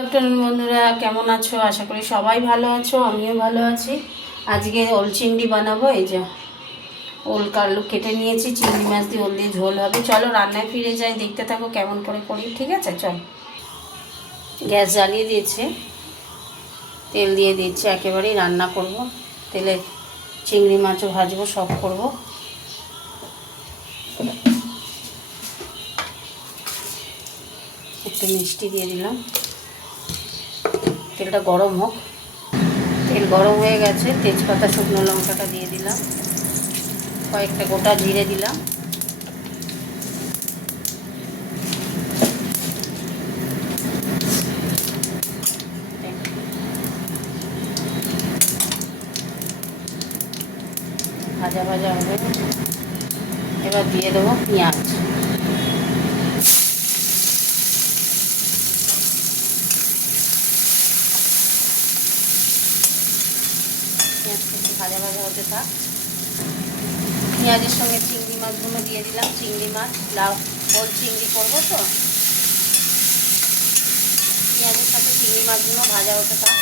Afternoon বন্ধুরা, কেমন আছো? আশা করি সবাই ভালো আছো, আমিও ভালো আছি। আজকে ওল চিংড়ি বানাবো। এই যে ওল কালু কেটে নিয়েছি, চিংড়ি মাছ দিয়ে ওল দিয়ে ঝোল হবে। চলো রান্নায় ফিরে যাই, দেখতে থাকো কেমন করে করি, ঠিক আছে? চল, গ্যাস জ্বালিয়ে দিয়েছে, তেল দিয়ে দিচ্ছি, একেবারেই রান্না করব। তেলে চিংড়ি মাছও ভাজবো, সব করব। একটু মিষ্টি দিয়ে দিলাম, তেলটা গরম হোক। তেল গরম হয়ে গেছে, তেজপাতা শুকনো লঙ্কাটা দিয়ে দিলাম, কয়েকটা গোটা জিরে দিলাম, ভাজা ভাজা হবে। এবার দিয়ে দেবো পেঁয়াজ, পেঁয়াজটা একটু ভাজা ভাজা হতে থাক। পেঁয়াজের সঙ্গে চিংড়ি মাছগুলো দিয়ে দিলাম, চিংড়ি মাছ ওল চিংড়ি করবো তো, পেঁয়াজের সাথে চিংড়ি মাছগুলো ভাজা হতে থাক।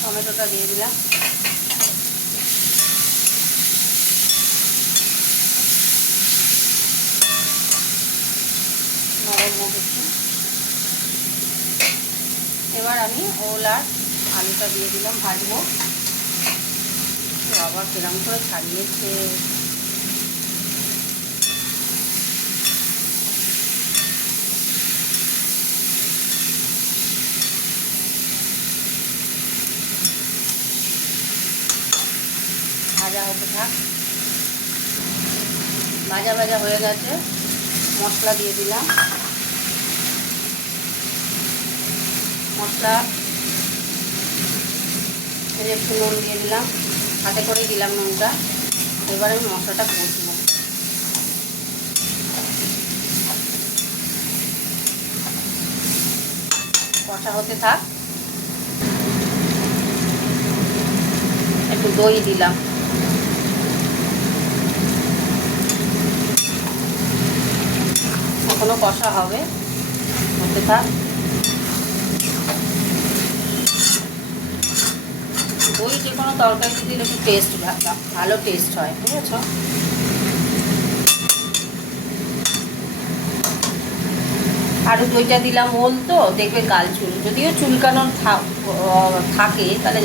টমেটোটা দিয়ে দিলাম, নরম হোক একটু। এবার আমি ওল আর আলুটা দিয়ে দিলাম, ভাজবো। আবার কিরম করে ছাড়িয়েছে। ভাজা হতে থাক, ভাজা ভাজা হয়ে গেছে। মশলা দিয়ে দিলাম, মশলা একটু নুন দিয়ে দিলাম, হাতে করেই দিলাম নুনটা। এবার আমি মশলাটা কষবো। কষা হতে থাক। একটু দই দিলাম, এখনো কষা হবে, হতে থাক। দই যে কোনো তরকারিতে দিলে একটু টেস্ট ভালো টেস্ট হয়, ঠিক আছে? আরও দইটা দিলাম, ওল তো দেখবে গাল চুল, যদিও চুলকানোর থাকে, তাহলে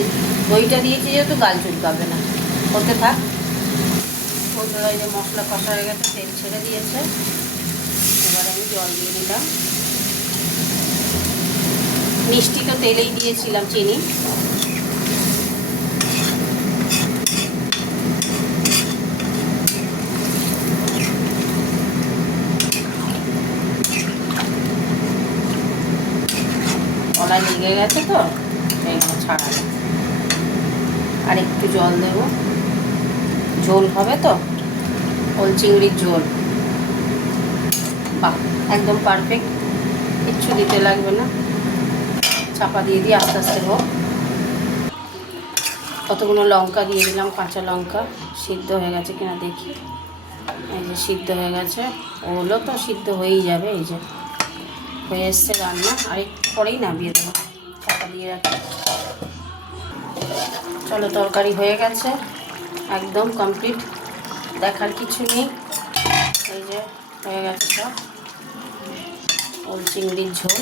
দইটা দিয়েছি যেহেতু গাল চুলকাবে না। হতে থাক। বন্ধুরা, এই যে মশলা কষা হয়ে গেছে, তেল ছেড়ে দিয়েছে। এবার আমি জল দিয়ে দিলাম। মিষ্টি তো তেলেই দিয়েছিলাম, চিনি। কলাই লেগে গেছে তো এইগুলো ছাড়াবো। আর একটু জল দেবো, ঝোল হবে তো, ওল চিংড়ির ঝোল। বাহ, একদম পারফেক্ট, কিচ্ছু দিতে লাগবে না। চাপা দিয়ে দিয়ে আস্তে আস্তে হোক। কতগুলো লঙ্কা দিয়ে দিলাম, কাঁচা লঙ্কা। সিদ্ধ হয়ে গেছে কিনা দেখি। এই যে সিদ্ধ হয়ে গেছে, ওগুলো তো সিদ্ধ হয়েই যাবে। এই যে হয়ে এসছে রান্না, আর একটু পরেই নামিয়ে দেবো, চাপা দিয়ে রাখি। চলো, তরকারি হয়ে গেছে, একদম কমপ্লিট, দেখার কিছু নেই। এই যে হয়ে গেছে সব, ওল চিংড়ির ঝোল।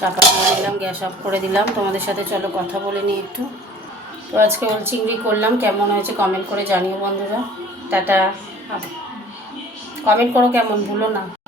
চাপা দিয়ে দিলাম, গ্যাস অফ করে দিলাম। তোমাদের সাথে চলো কথা বলে নিই একটু। তো আজকে ওল চিংড়ি করলাম, কেমন হয়েছে কমেন্ট করে জানিও বন্ধুরা। টাটা, কমেন্ট করো কেমন, ভুলো না।